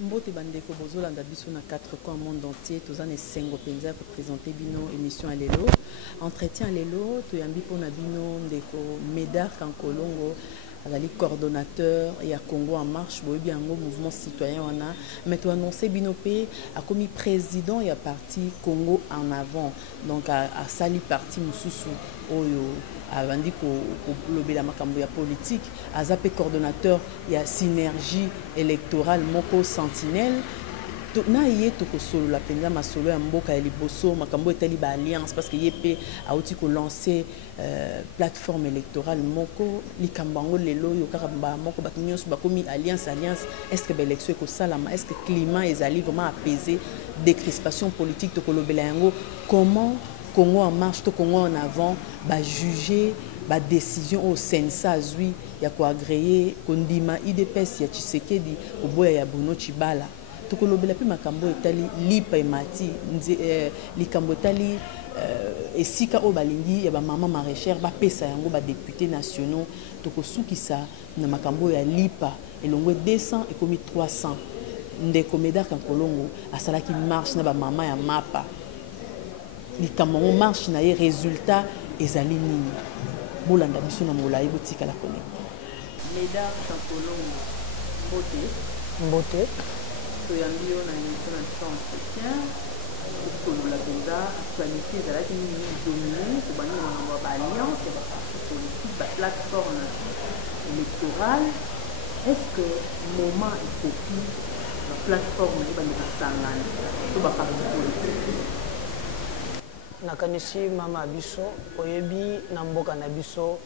Mbote bandeko bozolanda biso na 4 coins monde entier tozana esengo penza pour présenter bino émission à lelo entretien lelo toyambi pona bino ndeko Médard Kankolongo azali coordonnateur ya Congo en marche boyebi yango mouvement citoyen wana mais to annoncer bino pe akomi président ya parti Congo en avant donc a sali parti mususu oyo avandi ko lobela makambo ya politique azape coordonnateur ya synergie électorale moko sentinelle na ye tokosolo la penza masolo ya mboka ya liboso makambo etali ba alliance parce que yepe auti ko lancer plateforme électorale moko likambango lelo yo karamba moko batunyoso bakomi alliance est-ce que l'élection ko salama est-ce que climat ezali vraiment apaisé décrispation politique tokolobela yango comment Congo en marche, to Congo en avant, ba juger, ba décision au Sensa zui, ya ko agréer, kondima IDPS ya Tshisekedi, oboya ya Bruno Tshibala. To kolobela pe makambo etali lipa emati, likambo etali esika o balingi ya ba mama maraîchère ba pesa yango ba députés nationaux, to kosukisa na makambo ya lipa elongwe 200 ekomi 300. Ndeko Médard Kankolongo asalaki marche na ba mama ya mapa. Likambo marche na ye résultat ezali nini bolanda biso na molai botika la kone Médard Kankolongo mbote to yambi yo na émission na entretien pour la penza actualité ezalaki nini dominé to bani na ba alliance ya ba parti politique ba plateforme électorale est-ce que moment ekoki la plateforme eba ni basangana to ba parti politique nakanisi mama biso oyebi na mboka na biso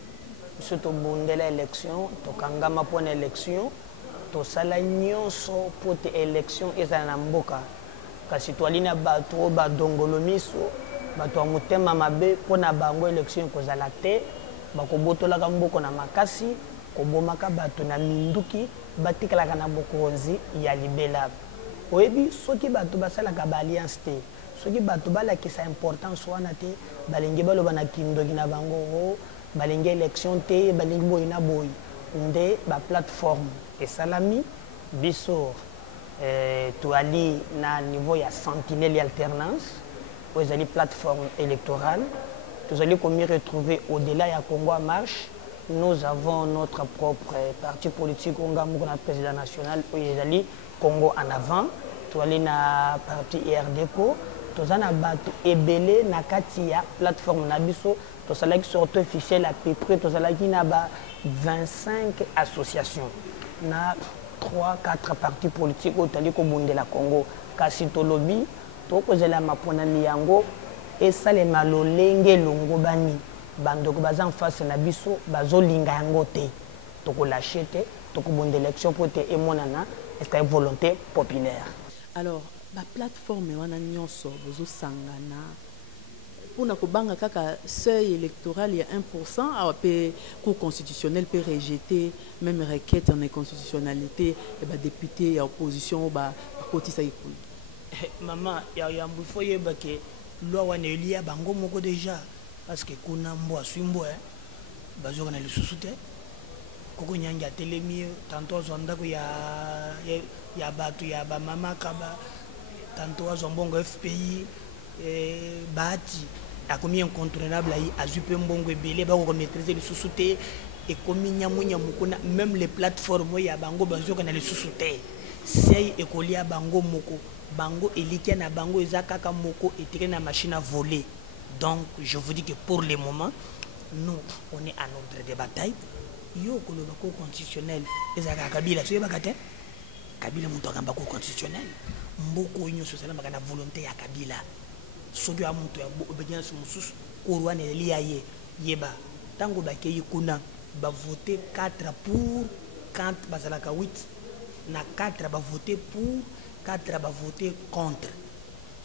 biso tobundela élection tokangama mpona élection tosala nyonso po te élection ezala na mboka kasi toali na bato badongolo miso bato ya motema mabe mpona bango élection ekozala te bakobotolaka mboka na makasi kobomaka bato na minduki batikalaka na bokonzi ya libela oyebi soki bato basalaka baalliance te soki bato balakisa importance wana te balingi baloba na kindoki na bango balingi élection te balingi boyi na boyi nde baplateforme esalami biso toali na niveau ya sentinelle alternance oyo ezali plateforme électorale tozali komi retrouver au-delà ya Congo en marche nous avons notre propre parti politique onga moko na président national oyo ezali Congo en avant toali na parti RDCO tozana bato ebele na kati ya plateforme na biso tosalaki sortie officielle à peu près tozalaki na ba 25 associations na 3-4 partis politiques otali ko bondela Congo kasi tolobi tokozela maponani yango esalema lolenge longo bani bandoko baza en face na biso bazolinga yango te tokolâche te tokobondela élection po te emonana est-ce volonté populaire. Alors la plateforme wana nyonso bozo sangana pona kobanga kaka seuil électoral ya 1% ape cour constitutionnel peut rejeter même requête en inconstitutionnalité et ba député ya opposition ba kotisa ikulu maman ya mbufo yebake loi wana elia bango moko déjà parce que kuna mbo swimbo bazo kana lisusu te koko nyanja telemi tanto zonda ko ya batu ya ba mama kaba tanto azombongo FPI bati akomi incontournable ai azupe mbongo ebele ba ko maîtriser le sous-souté et komi nyamunya mukuna même les plateformes ya bango bazoka na le sous-souté sei ekolia bango moko bango elikia na bango ezakaka moko etiré na machine à voler donc je vous dis que pour le moment nous on est en ordre de bataille yo koloba ko constitutionnel ezaka kabila so yebaka te kabila muto akamba ko constitutionnel mboko nyonso sala makana volonté ya kabila soki ya muto ya obedience mususu korwana elia ye yeba tango bakei kuna ba voter 4 pour 40 bazalaka 8 na 4 ba voter pour 4 ba voter contre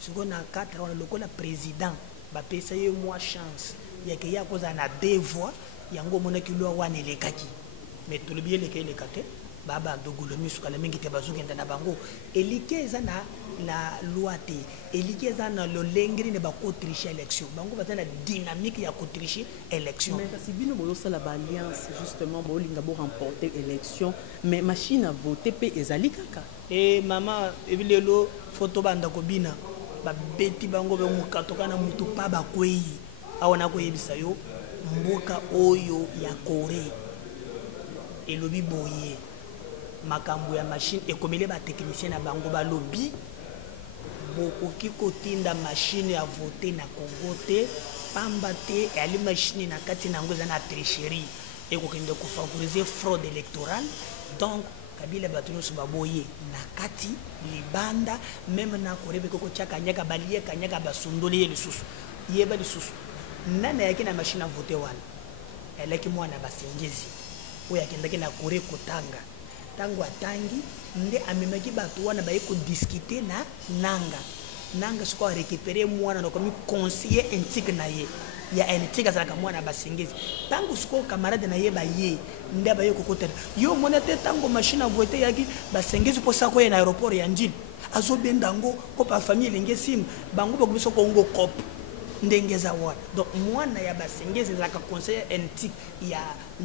siko na 4 wana lokola président ba pesa ye moi chance ya ke ya koza na 2 voix yango monaki lo wana elekaki mais tolobi elekate baba dogolomi sukala mingi te bazokenda na bango elike eza na la loi te elike eza na lolengri ne bakotriche élection bango baza na dynamique ya kotriche élection. Mais kasi bino bozosala baalliance justement bolinga bo remporter élection mais machine à voter pe ezali kaka e mama ebilelo photo banda kobina babeti bango bemukatoka na mutu pa bakwei awana koyebisa yo mboka oyo ya Corée elobi boye makambo ya machine ekomele ba technicien na bango ba lobby bokoki kotinda machine ya voter na Congo te pamba te ali machine na kati nango eza na tricherie ekokende ko favoriser fraude électorale. Donc Kabila batuno subaboye na kati libanda même na korebe koko chaka nyaka balie kanyaka basundoli ye lisusu yeba lisusu nana yake na machine à voter wana eleki mwana basengezi oya kendeke na Corée kotanga tango atangi nde amemaki batu wana baye ko discuter na nanga siko récupérer mwana na komi conseiller intique na ye ya intique azalaka mwana basengezi tango siko camarade na ye baye nde baye kokotana yo monete tango machine à voter yaki basengezi po sako ye na aéroport ya Njili azobenda ngo ko pa famille lingesim bango bakomiso ko ngo cop ndengeza wana. Donc mwana ya basengezi ezalaka conseiller intique ya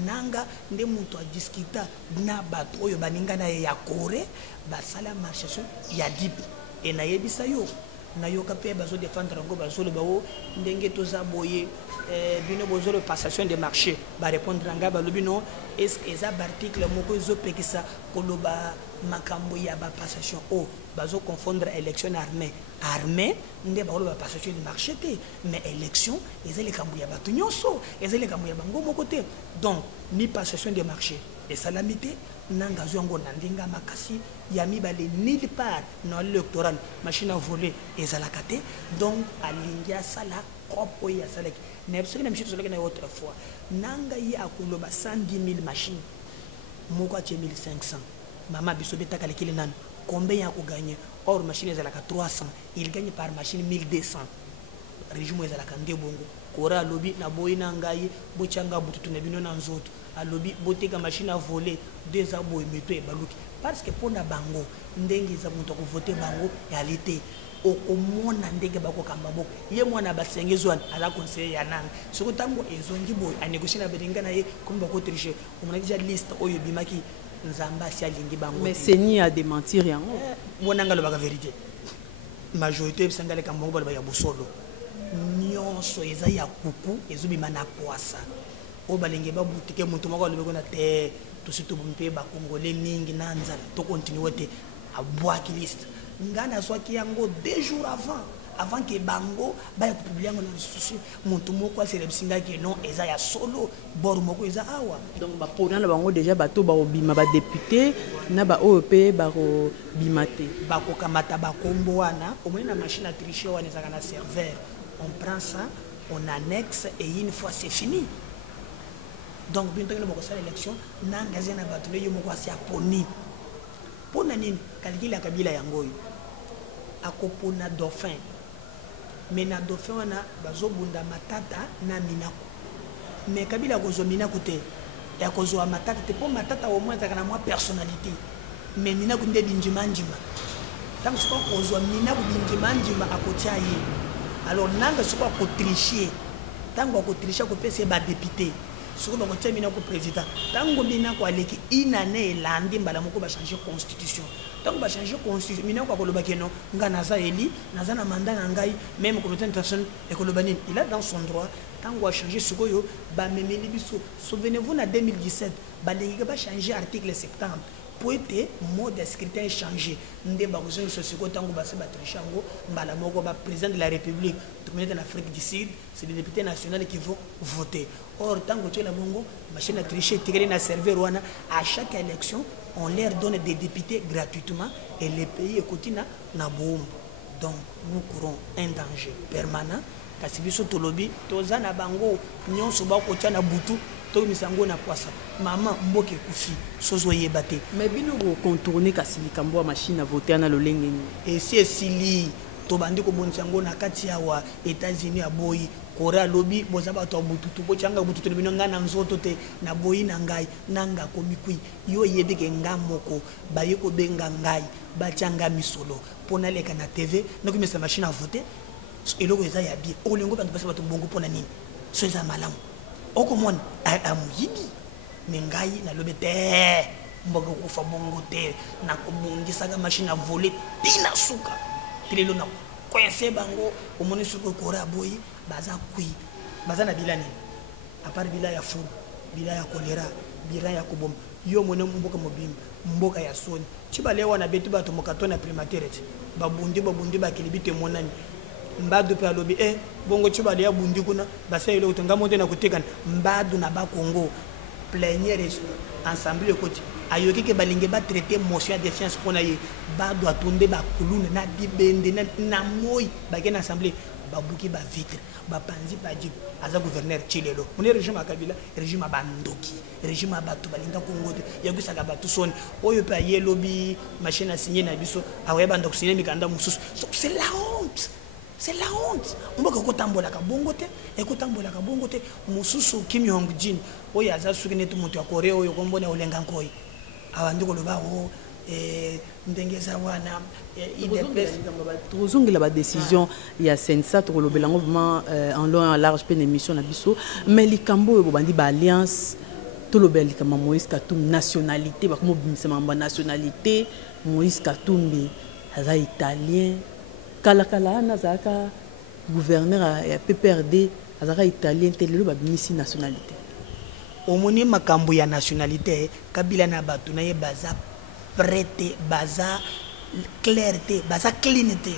nanga nde mutu a discuta na bato oyo baninga na ye ya Corée basala marchation ya dip e na yebisa yo na yoka pe bazo défendre ngo bazolo bawo ndenge toza boye bino bozolo passation de marché ba répondre nga ba lobino est-ce que ça article moko zo pekisa koloba makambo ya ba passation o bazo confondre élection armée nde ba ba passation de marché te mais élection ezali kambo ya bato nyonso ezali kambo ya bango moko te. Donc ni passation de marché et salamité nanga zongo nandinga makasi ya mibale nulle part non électoral machine à voler ezalaka te. Donc alingia sala kopo ya salaki na biso na mishito salaki na autre fois nanga ya akoloba 110 000 machines moko a 1500 mama biso betaka lekile nani combien ya ko gagner or machine ezalaka 300 il gagne par machine 1200 régime ezalaka nde bongo kora lobi na boyi na ngai bochanga bututu na bino na nzoto alobi boteka machine à voler deux ans boy meto e baluki parce que pona bango ndenge za muntu ko voter bango réalité okomona ndenge bakokamba boko ye mwana basengezwa ala conseiller ya nanga soko tango ezongi boy a négocier na belinga na ye comme bako tricher on a déjà liste oyo bimaki nzamba si alingi bango mais c'est ni à démentir yango bonanga lo baka vérité majorité bisangale kambo ba ya bosolo nyonso eza ya kuku ezobima na poisa o balenge ba butike mutu moko lobe kona te to surtout bumpe ba congolais mingi na nzala to continuer te a boaki liste ngana swaki yango 2 jours avant que bango ba ya publier ngo na réseaux mutu moko asere bisinga ke non eza ya solo bor moko eza awa. Donc ba pona na bango déjà bato ba obima ba député na ba OEP ba ro bimate ba ko kamata ba kombo wana au moins na machine à tricher wana ezaka na serveur on prend ça on annexe et une fois c'est fini. Donc bientôt que nous avons l'élection n'engagez na batule yo moko asi aponi pona nini kalkila kabila yango yo akopona dauphin mais na dauphin wana bazobunda matata na minako mais kabila kozo minako te ya kozo matata te po matata au moins zakana moi personnalité mais minako nde binjima njima tant que kozo minako binjima njima akotia ye alors nanga soko ko tricher tango ko tricher ko pese ba député soko ba ko tia ko président tango mina ko aleki inane elandi mbala moko ba changer constitution tango ba changer constitution mina ko loba keno ngana za eli naza na mandat na ngai même comité international ekolobani il a dans son droit tango a changer soko yo ba memeli biso souvenez-vous na 2017 ba lengi ba changer article 70 pour être mode de scrutin changé ndé ba ko so soko tango ba se ba trichango mbala moko ba président de la République de l'Afrique du Sud c'est les députés nationaux qui vont voter. Or tango tu la bongo machine à tricher tiré na serveur wana à chaque élection on leur donne des députés gratuitement et les pays continue na boum. Donc nous courons un danger permanent kasi biso tolobi toza na bango nyonso ba ko tia na butu to misango na poisa maman mboke kufi sozo yebate mais bino ko contourner kasi likambo machine à voter na lolenge et c'est sili tobandi kobonisa yango na kati ya wa États-Unis aboyi Korea lobi boza bato ya bututu bochanga bututu libino nga na nzoto te na boyi na ngai nanga komikui yo yebeke nga moko baye ko benga ngai bachanga misolo pona leka na TV nako mesa machine à voter eloko eza ya bien olingo bantu basa bato bongo pona nini so eza malamu okomona amuyibi mengai na lobe te mboka kufa bongo te na kobongisa ga machine à voler tina suka tilelo na kwese bango omoni suko Korea boyi baza kui baza na bilani à part bila ya fou bila ya choléra bila ya kobom yo mona mboka mobimba mboka ya soni chibale wana betu bato mokatona primature babundi bakilibite monani mbadu pe alobi bongo chibale ya bundi kuna basa ile utonga mote na kutekana mbadu na ba Congo plénière ensemble côté ayoki ke balinge ba traiter motion de défiance pona ye ba doit tomber ba kuluna na bibende na moyi ba ken assemblée babuki ba vitre ba panzi ba djib aza gouverneur chilelo mune régime akabila régime abandoki régime abatu balinga Congo te yakusa ka batu soni oyo pe yelobi machine à signer na biso awe banda ko signer mikanda mususu c'est la honte. C'est la honte. On va kotambola ka bongote, et kotambola ka bongote, mususu Kim Jong Un, oya za sukene tu mutu ya Korea oyo kombona olenga nkoi. Abandi ko loba o ndengeza wana IDPS tozongela ba décision ya sensa to lobelango vraiment en long en large pe émission na biso mais likambo yo bandi ba alliance to lobeli kama Moïse Katumbi nationalité ba komo bimisa mamba nationalité Moïse Katumbi aza italien Kala nazaka gouverneur ya PPRD azaka italien telelo ba bimisi nationalité omoni makambo ya nationalité kabila na bato na ye baza prêté baza clarté baza clénité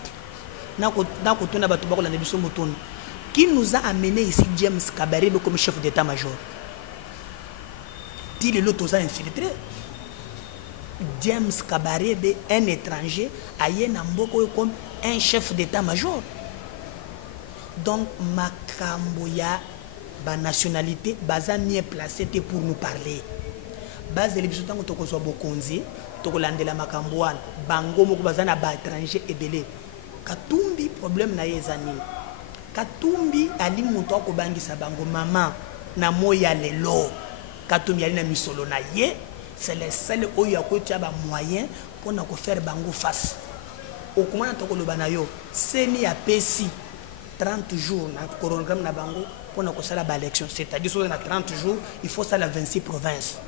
na ko tuna bato ba ko landa biso motono qui nous a amené ici James Kabarebe comme chef d'état-major dit le loto za infiltré James Kabarebe un étranger aye na mboko comme un chef d'état-major. Donc, Makamboya, ba nationalité, baza mieux placé pour nous parler. Base de l'ébissotant que tu sois bokonzi, tu as la Makamboan, bango moko bazana ba étranger et belé. Katumbi problème na yezani. Katumbi ali muto ko bangisa bango maman na moya lelo. Katumbi ali na misolo na ye, c'est le seul oyo akotia ba moyen pour na ko faire bango face. Au comment to koloba na yo seni ya pesi 30 jours na programme na bango pour na ko sala ba élection c'est-à-dire sur na 30 jours il faut ça la 26 provinces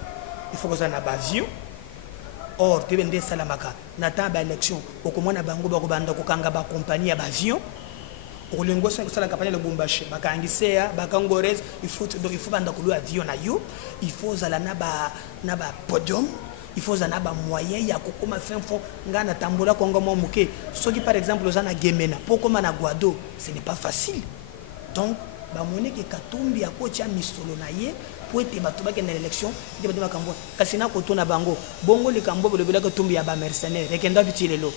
il faut que ça na ba avion or te bende salamaka na ta ba élection au comment na bango ba ko banda ko kanga ba compagnie ya ba avion au lengo ça la campagne le Bombaché ba kangisea ba kangorez il faut banda ko lo avion na yo il faut zala na ba podium. Il faut un moyen ya kokoma fin fond ngana tambola kongo momuke soki par exemple ozana gemena pokoma na Guado ce n'est pas facile donc ba mone ke Katumbi ya kocha misolo na ye po ete bato ba kena élection de bato makambo kasi na kotuna bango bongo le kambo le bela Katumbi ya ba mercenaire rekenda bitilelo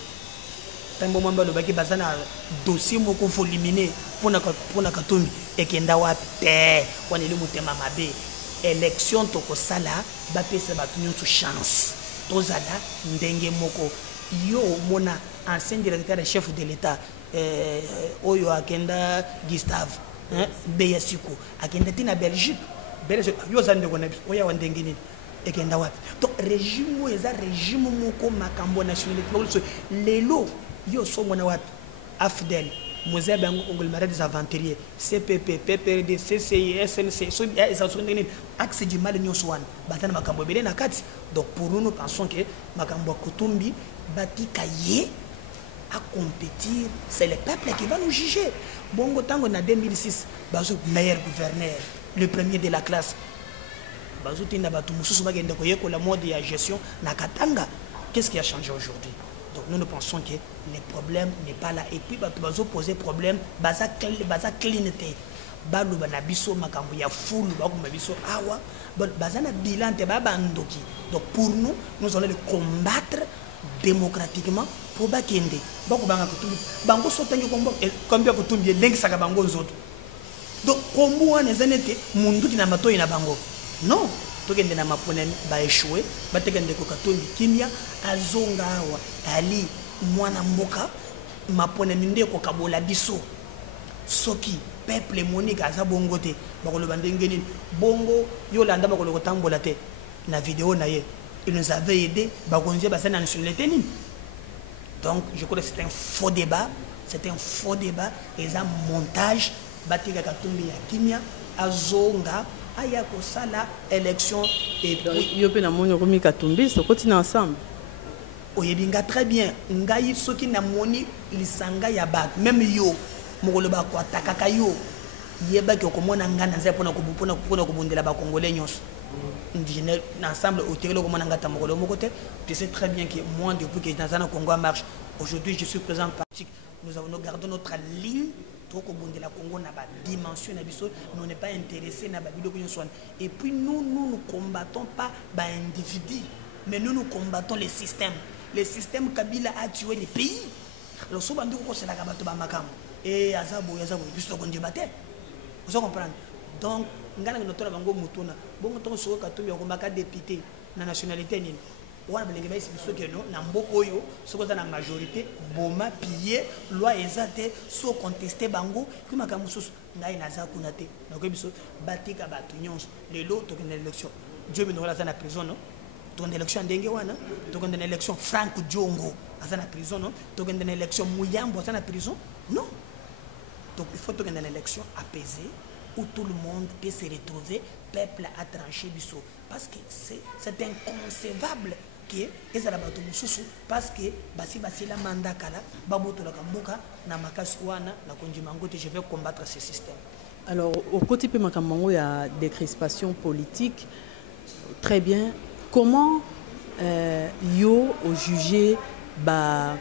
tambo mamba lo baki bazana dossier moko fo éliminer pona Katumbi ekenda wapi te wana ile mutema mabe élection toko sala ba pesa batu nyonso chance tozala ndenge moko yo mona ancien directeur chef de l'état oyo akenda Gustave Beyasiko akenda tina Belgique yo zande ko na oya wa ndenge nini ekenda wapi donc régime eza régime moko makambo nationalité lelo yo so mona wapi AFDEL Moselle Bengo Marais des Aventuriers, CPP, PPRD, CCI, SNC, accès du mal nyoswan, batana makambo belé na kati. Donc pour nous pensons que makambo Katumbi bati kaye à compétir, c'est le peuple qui va nous juger. Bongo tango na 2006, bazo meilleur gouverneur, le premier de la classe. Bazo tinda batu mususu bagenda ko yeko la mode de gestion na Katanga. Qu'est-ce qui a changé aujourd'hui? Donc nous pensons que le problème n'est pas là. Et puis, nous avons posé problème, baza clénité. Balu banabiso makambo ya foule, bakumabiso awa, baza na bilan te babandoki. Donc pour nous, nous allons le combattre démocratiquement pour bakende. Bakubanga kutumbi, bango sotangi kombo, combien kutumbi lengi saka bango nzoto. Donc kombo wana zanete mundu na mato ina bango. Non. Tokende na maponani ba échoué batekende ko Katumbi kimia azonga awa ali mwana mboka mapone minde ko kabola biso soki peuple monique aza bongo te bakolo bandenge nini bongo yo landa bakolo ko tambola te na vidéo na ye il nous avait aidé bakonje basa na nationalité nini. Donc je crois que c'est un faux débat, et un montage batika katumbi ya kimia azonga aya ko sala élection et puis yo pe na moni komi katumbi so continue ensemble. Oyebinga très bien ngai soki na moni lisanga ya ba même yo mokolo ba kwa takaka yo yeba ki okomona ngana nza pona kubundela ba congolais nyos ndine ensemble au tirelo komona ngata mokolo mokote. Tu sais très bien que moi depuis que dans un Congo marche aujourd'hui je suis présent parti, nous gardons notre ligne trop kubundela Congo na ba dimension na biso, nous n'est pas intéressé na ba biloko nyos. Et puis nous ne combattons pas ba individu, mais nous combattons les systèmes. Le système Kabila a tué les pays. Le soubandou ko c'est la kabato ba makamo. Et azabo juste qu'on débattre. Vous comprenez? Donc ngana notora bango mutuna. Bongo to so katumbi ko maka député na nationalité nini. Wana belenge ba biso ke no na mboko yo soko za na majorité boma piller loi ezate so contester bango kuma kamususu ngai naza kuna te. Na ko biso batika batu nyonso lelo to kene élection. Dieu me nola za na prison non. Une élection ndenge wana une élection Franck Diongo à la prison non une élection Mouyambo à la prison non. Donc il faut une élection apaisée où tout le monde peut se retrouver, peuple a tranché biso parce que c'est inconcevable que et ça la bato mususu parce que basi la mandat kala baboto la kamboka na makasi wana na konjimango te je vais combattre ce système. Alors au côté pe makamango il y a des crispations politiques très bien. Comment yo au juger ba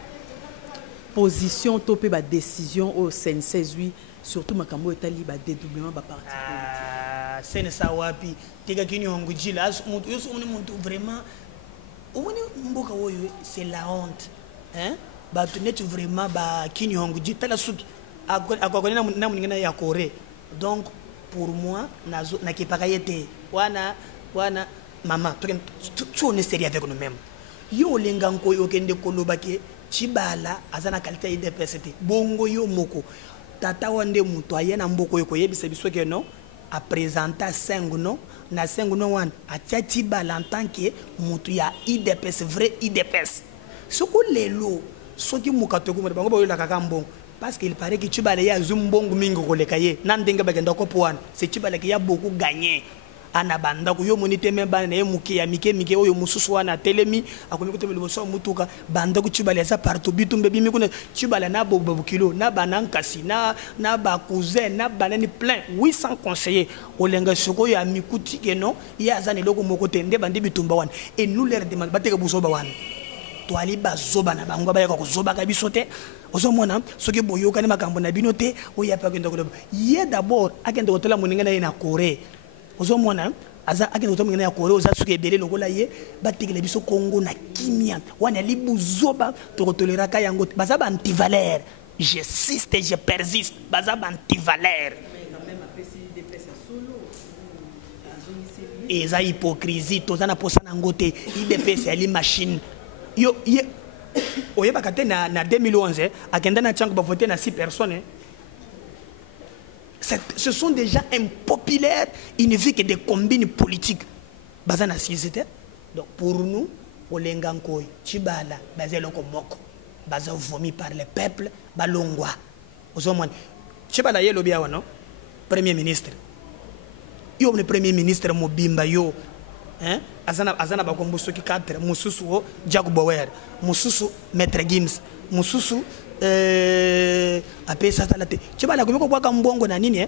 position topé ba décision au CN16 surtout makambo etali ba dédoublement ba parti politique. C'est ça wapi tega kini onguji là muntu vraiment omoni mboka oyo c'est la honte hein ba tunetu vraiment ba kini onguji tala suki akokoni na muningana ya Corée. Donc pour moi na kipaka yete wana maman, tu on est sérieux avec nous-mêmes. Yo lenganko yo kende kolobake chibala azana qualité IDPST. Bongo yo moko. Tata wande muto ayena mboko yo koyebisa biso ke non a présenter 5 non na 5 non wan a chibala en tant que muto ya IDPS vrai IDPS. Soko lelo soki mukato ko bango ba yo la kaka mbongo parce qu'il paraît que chibala ya zumbongo mingo kolekaye nan denga bagenda ko poan. C'est chibala qui a beaucoup gagné. Ana banda ko yo monite memba na emuke ya mike oyo mususu wana telemi akomi ko temelo so mutuka banda ko chibala za partout bitumbe bimi ko chibala na bobo kilo na banankasi na ba cousin na banani plein 800 conseillers olenga soko ya mikuti keno ya zane loko moko tende bandi bitumba wana et nous leur demande bateka busoba wana to ali bazoba na bango ba ko zoba ka bisote ozomona soki boyoka ni makambo na binote oya pa kendo ko ye d'abord akende ko tola moninga na ina Corée. Ozomona aza akende otomingana ya Corée oza suki ebele lokola ye batekela biso Congo na kimia wana libuzoba to toleraka yango baza ba anti-valeur. J'insiste et je persiste baza ba anti-valeur. Et ça hypocrisie tozana posana ngote IDPS ali machine yo ye oye bakate na 2011 akenda na chango ba voter na 6 personnes. Ce sont des gens impopulaires, il ne vit que des combines politiques. Bazana c'était. Donc pour nous, Olengankoy, Chibala, Bazelonko Moko, Baza vomi par le peuple, Balongwa. Ozomon, Chibala yelo biawa non? Premier ministre. Yo le premier ministre Mobimba yo. Hein? Azana bakombo soki 4, Mususu Jack Bauer, Mususu Maître Gims, Mususu apesa salate chibala komiko kwa mbongo na nini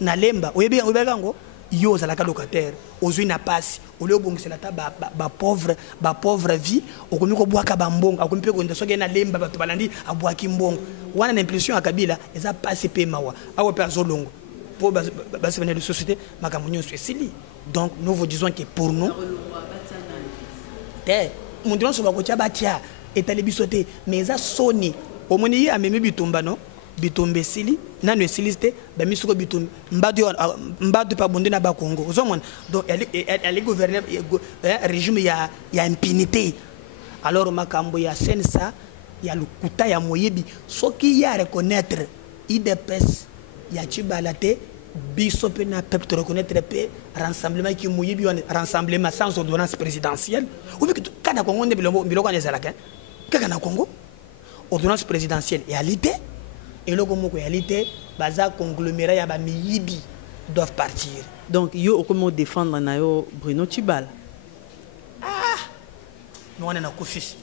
na lemba oyebekango yo za la locataire ozui na passe ole obongisela ta ba pauvre vie okomiko bwaka ba mbongo akompe ko ndo soke na lemba bato balandi abwaki mbongo wana na impression akabila eza passe pe mawa awo pe azolongo pour base venir de société makamunyo swesili. Donc nous vous disons que pour nous mon dieu so ba ko tia batia etale bisote mais za soni omoni a memi bitumba no bitumbe sili nanu esiliste ba misuko bitumba mbadu pa bonde na ba Congo ozomona. Donc elle gouverner régime ya impunité. Alors makambo ya sensa ya lokuta ya moyebi soki ya reconnaître IDPS ya Tshibala te biso pe na peuple te reconnaître pe rassemblement qui moyebi rassemblement sans ordonnance présidentielle ou bien kana Congo nde biloko na ezalaka kaka na Congo ordonnance présidentielle et alité et loko moko ya alité baza conglomérat ya ba miyibi doivent partir. Donc yo comment défendre na yo Bruno Tshibala? Ah nous on est na kofisi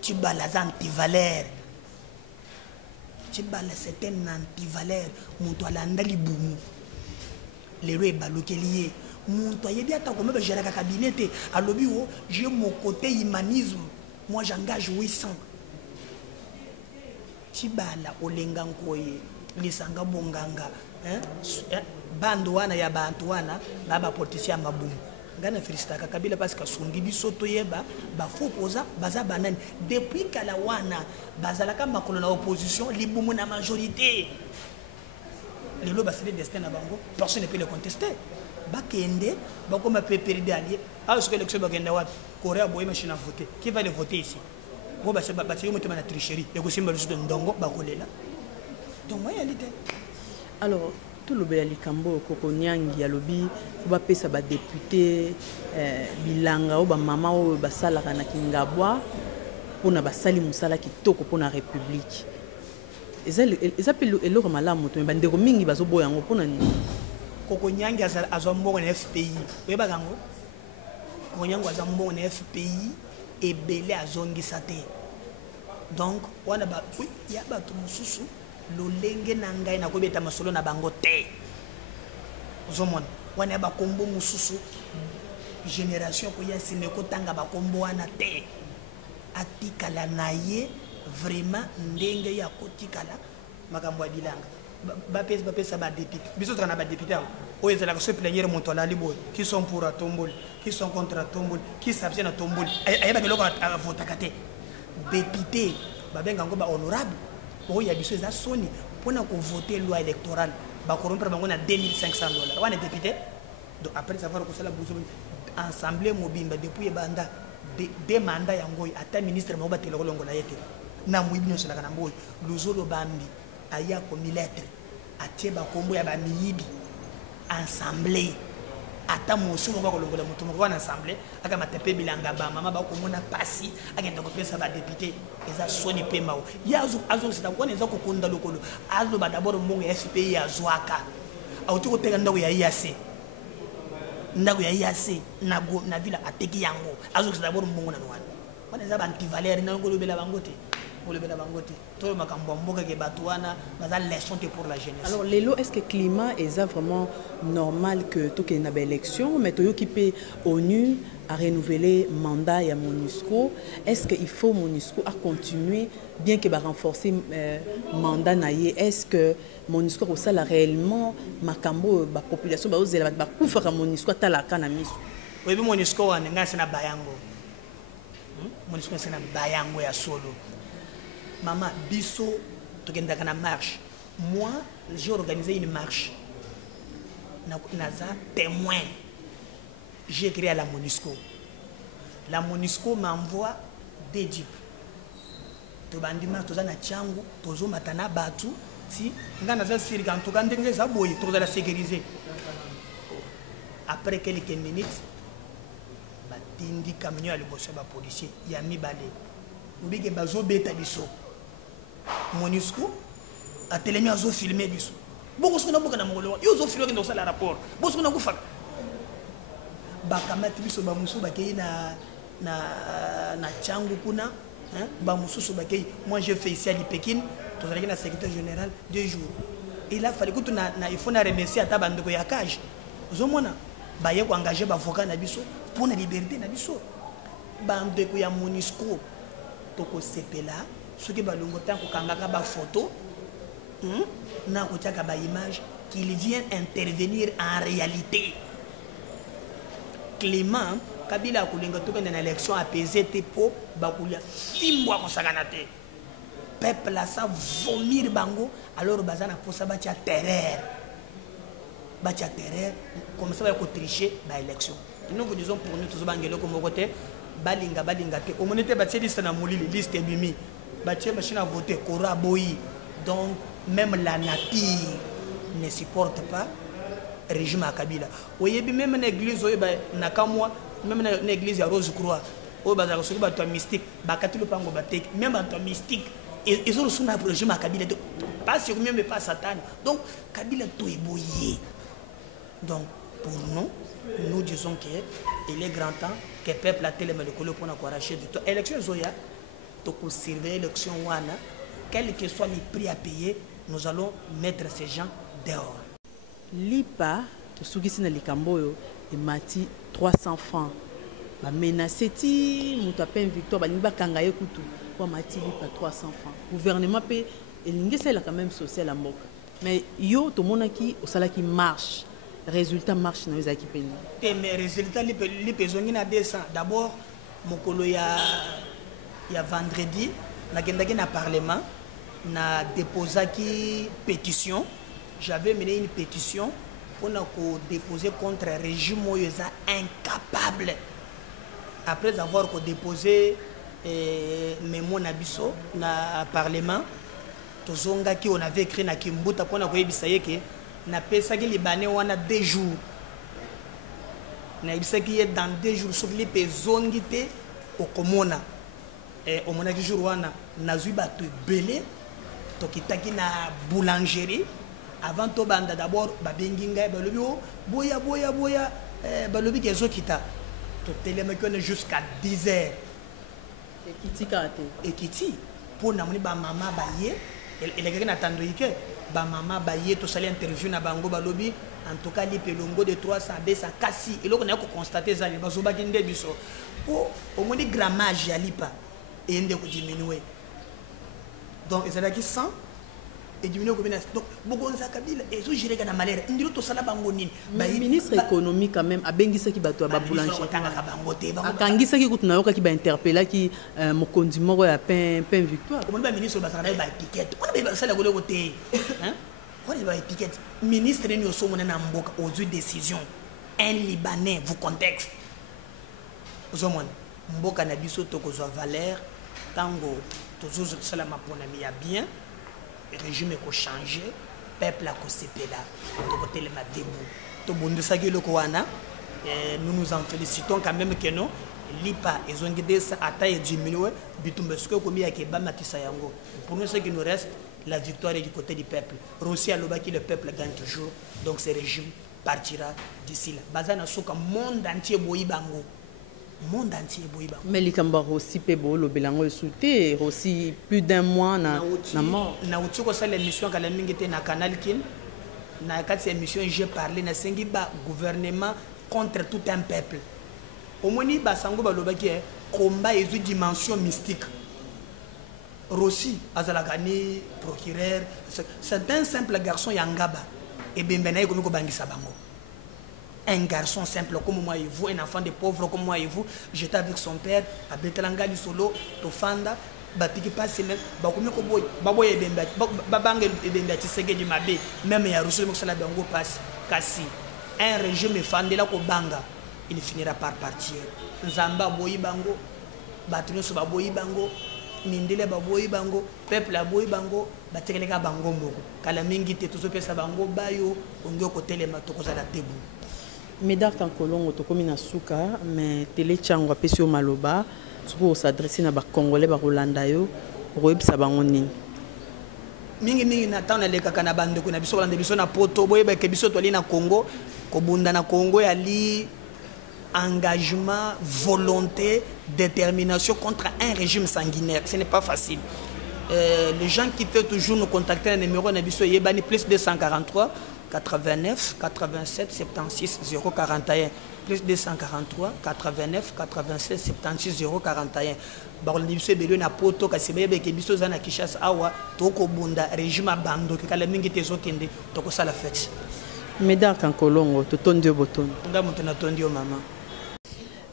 Tshibala za anti-valeur. Tshibala c'est un anti-valeur. Monto alanda libumu. Lelo e balokelié. Monto yebi ata ko mebe gérer cabinet te. Alobi wo, j'ai mon côté humanisme. Moi j'engage 800. Tshibala olenga nkoye. Lisanga bonganga, hein? Bando wana ya bantu wana na ba politiciens mabumu. Ngana Fristaka Kabila parce que songi biso toyeba ba faux posa baza banani depuis kala wana bazalaka makolo na opposition libumu na majorité lelo ba c'est le destin na bango personne ne peut le contester ba kende ba koma PPRD allié alors que l'élection ba kenda wapi Corée boye machine à voter qui va le voter ici bon ba c'est ba yo motema na tricherie et ko simba lusu ndongo ba kolela donc moi réalité alors tout le bel likambo koko nyangi alobi ba pesa ba député bilanga o ba mama o ba sala kana kingabwa pona ba sali musala kitoko pona république eza pe eloko malamu to ba ndeko mingi bazo boya ngo pona ni koko nyangi azwa mbongo na FPI oyeba kango koko nyangi azwa mbongo na FPI ebele azongisa te donc wana ba oui ya ba to mususu lolenge na ngai na kobeta masolo na bango te ozomona wana ba kombo mususu génération ko ya sineko tanga ba kombo wana te atikala na ye vraiment ndenge ya kotikala makambo ya bilanga ba pesa ba député biso tana ba député o ezala ko se plénière monto la libo qui sont pour Atombol qui sont contre Atombol qui s'abstiennent à Atombol ayeba keloko a voter kate député ba benga ngo ba honorable il y a des choses à Sony pour voter loi électorale ba corrompre bango na $2,500 wana député donc après savoir que ça la bourse assemblée mobimba depuis banda des mandats yango ata ministre mo batela ko longola yete na muibi nyosala kana mboyi luzolo bambi aya ko miletre atie ba kombo ya ba miyibi assemblée ata mosu mo ba ko longola mutu mo wana assemblée aka matepe bilanga ba mama ba ko mona pasi agenda ko pesa ba député eza soni pema o yazo azo sita kone eza ko konda lokolo azo ba d'abord mbongo ya FPI ya zwaka auti ko tenga ndako ya IAC ndako ya IAC na vila ateki yango azo sita d'abord mbongo na nwana wana eza ba anti valeur na ngolo bela bangote olebela bangote to makambo mboka ke batuana baza leçon pour la jeunesse. Alors lelo est-ce que climat est vraiment normal que tout que na élection mais to occupé ONU à renouveler mandat ya MONUSCO est-ce que il faut MONUSCO à continuer bien que va renforcer mandat naie est-ce que MONUSCO au sala réellement makambo ba population ba ozela ba kufaka MONUSCO tala kana miso oui MONUSCO wana ngasi na bayango MONUSCO c'est na bayango ya solo. Maman, biso, tu as une marche. Moi, j'ai organisé une marche. Naza témoin. J'ai créé à la MONUSCO. La MONUSCO m'envoie des jeeps. Tu as dit que tu as Tchangu, tu as Matana Batu. Si, tu as tu as sécurisé. Après quelques minutes, tu as camion à le policier. Il y a mis balai. Tu as dit MONUSCO a télé mis à filmer biso. Bon, on a beaucoup de mongolo. Ils ont filmé dans le rapport. Bon, on a beaucoup. Bakamati biso ba musu bakei na Tchangu kuna, hein? Ba musu so bakei. Moi j'ai fait ici à Pékin. Tu as la secrétaire générale 2 jours. Et là fallait que tu il faut na remercier ata bando ko yakage. Ozomona ba ye ko engager ba avocat na biso pour la liberté na biso. Bando ko ya MONUSCO to ko sepela. Ce qui va le temps pour kangaka photo, na kotiaka ba image, qu'il vient intervenir en réalité. Clément, Kabila kulinga toka na élection apaisée te po bakulia fimbwa kosakana te. Peuple la sa vomir bango alors bazana posa batia terreur. Batia terreur comme ça va ko tricher ba élection. Nous vous disons pour nous tous bangelo comme côté balinga te. Omonete batia liste na molili liste bimi. batie machine à voter kora boyi. Donc même la nature ne supporte pas régime à Kabila. Voyez même une église nakamwa même une église à Rose Croix. Au bazar sur bateau mystique, bakatilo pango batek, même bateau mystique. Ils ont reçu un régime à Kabila. Pas sur même mais pas Satan. Donc Kabila tout est boyé. Donc pour nous, nous disons qu'il est grand temps que le peuple a tellement de colons pour nous arracher du tout. Élection Zoya, pour conserver l'élection Wana, quel que soit les prix à payer, nous allons mettre ces gens dehors. Lipa, to sugisi na likamboyo, et mati 300 francs. Ba menacé ti, muta peine victoire, ba nimba kangaye kutu, pour mati lipa 300 francs. Gouvernement pe, et l'ingé là quand même social à Mboka. Mais yo, to monaki, au sala qui marche. Résultat marche dans les équipes. Mais résultat, les personnes à 200. D'abord, il y a vendredi, dans le Parlement, na déposé une pétition. J'avais mené une pétition pour déposer contre un régime incapable. Après avoir déposé Memo Nabiso dans le Parlement, on avait écrit na Kimbuta pour que na pesaki libanais wana 2 jours na ibisaki ye dans 2 jours soki lipe zongi te okomona omonaki jour wana nazwi bato ebele tokitaki na boulangerie avant tobanda d'abord babengi ngai balobi o boya balobi kezokita totelemaki wana jusqu'à 10 heures ekiti mpo namoni bamama baye elekaki na tandoike ba mama baye to sali interview na bango balobi en tout cas lipelongo de 300 200 kasi et loko na ko constater ça bazoba ki nde biso au moins grammage ya lipa et ndeko diminuer donc ezalaki 100 et diminuer ko bina donc bogonza Kabila et zo gérer na malheur ndilo to sala bango nini ba ministre économique quand même abengisa ki bato ba boulanger akangisa ki kutuna yoka ki ba interpeller ki mokonzi moko ya pain victoire comme ba ministre ba sala ba étiquette on ba sala golo côté hein on ba étiquette ministre ni osomona na mboka aux décision un libanais vous contexte ozomona mboka na biso to ko valeur tango tozo sala mapona mi ya bien le régime est changé, le peuple a cosépé là, côté le debout. Nous nous en félicitons quand même que non. Lipa, ils ont guidé ça à taille diminuée, pour nous, ce qui nous reste, la victoire est du côté du peuple. Russie à l'Obaki, le peuple gagne toujours. Donc ce régime partira d'ici là. Bazana Soka, monde entier boibango. Monde entier boiba. Mais les Kamba aussi pebo le belango sauté aussi plus d'un mois na mort. Na uti ko sala émission kala mingete na Canal Kin. Na kati émission j'ai parlé na sengi ba gouvernement contre tout un peuple. Omoni ba sango ba lobaki combat et une dimension mystique. Rossi azalakani procureur c'est un simple garçon yangaba et bembena ko ko bangisa bango. Un garçon simple comme moi et vous, un enfant de pauvre comme moi et vous, j'étais avec son père à Betelangali solo, Tofanda, Batiki passe même, Bakumiko boy, Baboy et Bemba, Babang et Bemba, Tissege du Mabé, même il y a reçu le Salabango passe, Kassi. Un régime fandé là au Banga, il finira par partir. Nzamba Boyi Bango, Batunus Baboyi Bango, Mindele Baboyi Bango, Peuple Aboyi Bango, Batelega Bango Moko, Kalamingi Tetusope Sabango Bayo, Ongo Kotele Matokoza la Tebu. Médard Kankolongo tokomi na suka mais télé tchango apesi yo maloba soko s'adresser na ba congolais ba Rolanda yo royebisa bango nini mingi na tana leka kana bande ko na biso kolanda biso na poto boyeba ke biso toli na Congo ko bunda na Congo ya li engagement volonté détermination contre un régime sanguinaire ce n'est pas facile. Les gens qui peuvent toujours nous contacter, le numéro na biso yebani plus 243 89 87 76 041 plus 243 89 87 76 041 barolandi biso ebele na poto kasi beyebeke biso za na Kinshasa awa tokobunda régime bando kala mingi tezokende tokosala fête. Médard Kankolongo totondi yo botondo nga moto na tondi yo mama.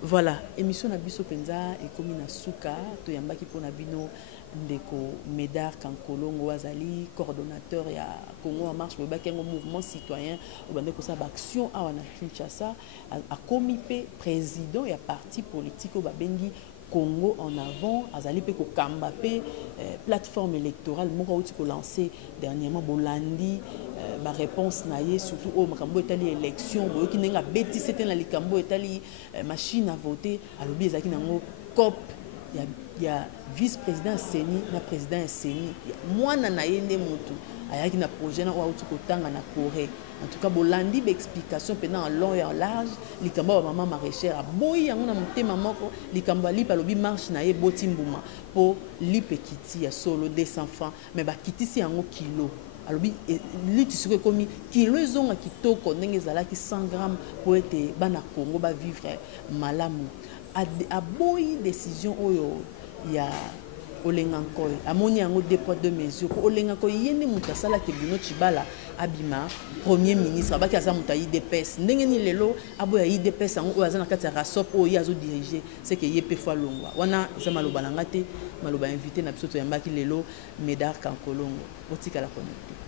Voilà, émission na biso penza ekomi na suka toyambaki pona bino ndeko Médard Kankolongo azali coordonnateur ya Congo en marche bobaki ngo mouvement citoyen obande ko sa action awa na Kinshasa akomi pe président ya parti politique babengi Congo en avant, azali pe ko kamba pe plateforme électorale moko outi ko lancer dernièrement Bolandi ba réponse na ye surtout au makambo etali élection boyo ki nenga beti c'était na likambo etali machine à voter alobi ezaki nango cop ya vice-président Seni na président Seni mwana na ye nde mutu ayaki na projet na outi ko tanga na Corée. En tout cas, Bolandi explication pendant en long et en large. Likamba maman maraîchère boy yango na mutema moko likamba li palobi marche na ye botimbuma po li petiti ya solo 200 francs mais ba kitisi yango kilo. Alobi li tisiko komi kilo ezonga kitoko ndenge ezalaki 100 grammes po ete bana Congo ba vivre malamu. A boy décision oyo ya Olengankoy amoni yango 2 poids 2 mesures ko Olengankoy yende mutasala ke bino chibala abima premier ministre abaki aza muta IDPS ndenge ni lelo aboya IDPS yango oyo aza na kati ya rasop oyo yazo diriger c'est que yepe fois longwa wana za maloba nanga te maloba invité na biso to yambaki lelo Médard Kankolongo otika la connecter.